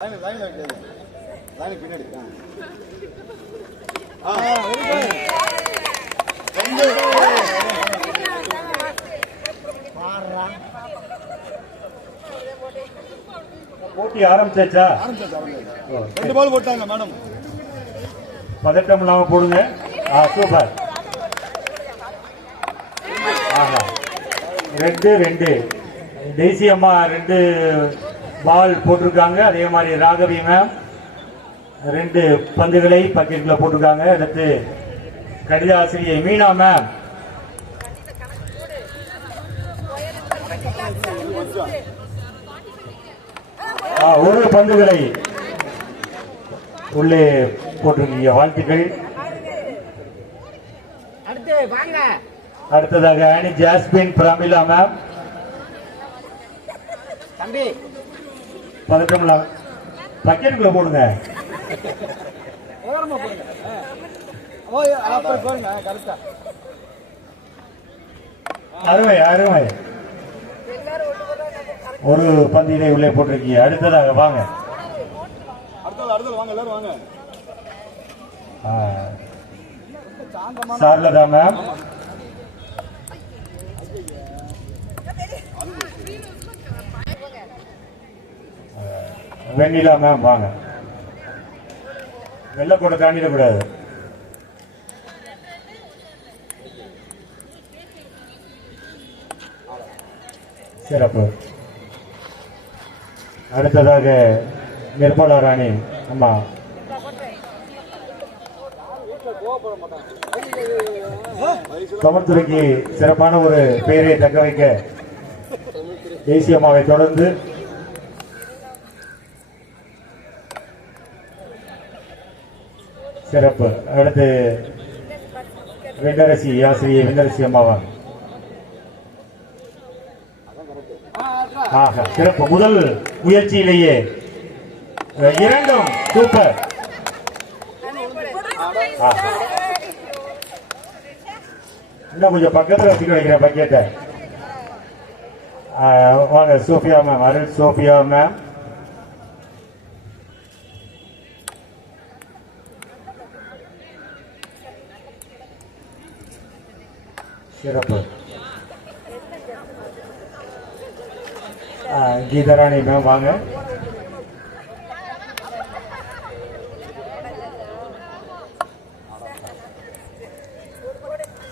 பின்னாடி போட்டி ஆரம்பிச்சாச்சா? ரெண்டு பால் போட்டாங்க மேடம். பதட்டம் இல்லாம போடுங்க. சூப்பர். 2-2 டெய்சி அம்மா 2 பால் போட்டிருக்காங்க. அதே மாதிரி ராகவி மேம் 2 பந்துகளை பக்கெட்ல போட்டிருக்காங்க. அடுத்து கணித ஆசிரியை மீனா மேம் ஒரு பந்துகளை உள்ளே போட்டிருக்கீங்க. வாழ்த்துக்கள். அடுத்ததாக ஆனி ஜாஸ்மின் பிரமிளா மேம் பதட்டம் பக்கெட்டுக்குள்ள போடுங்க. அருமை அருமை. ஒரு பந்தினை உள்ளே போட்டிருக்கீங்க. அடுத்ததாக வாங்க. சார்லதா மேம் வெண்ணிலா மேம் வாங்க. வெள்ளக்கூட தாண்டிடக்கூடாது. சிறப்பு. அடுத்ததாக நிர்மலா ராணி அம்மா கவர்துறைக்கு சிறப்பான ஒரு பெயரை தக்க வைக்க தேசிய அம்மாவை தொடர்ந்து சிறப்பு. அடுத்து வெண்டரசி ஆசிரியை வெண்டரசி அம்மாவான். சிறப்பு. முதல் முயற்சியிலேயே 2 சூப்பர். இன்னும் கொஞ்சம் பக்கத்தில் வச்சு கிடைக்கிற பக்கெட்டை வாங்க. சோஃபியா மேம் அருள் சோஃபியா மேம் சிறப்பு. கீதராணி மேம் வாங்க.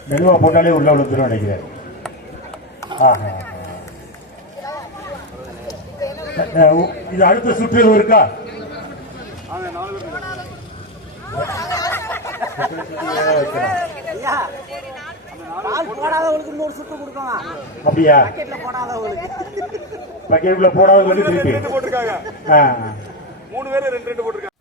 மெதுவா போட்டாலே உள்ள விழுந்துரும் நினைக்கிறேன். இது அடுத்த சுற்று இருக்கா? அப்படியா? பக்கெட்ல போடாதவங்களுக்கு திருப்பி 3 பேர் 2 போட்டிருக்காங்க.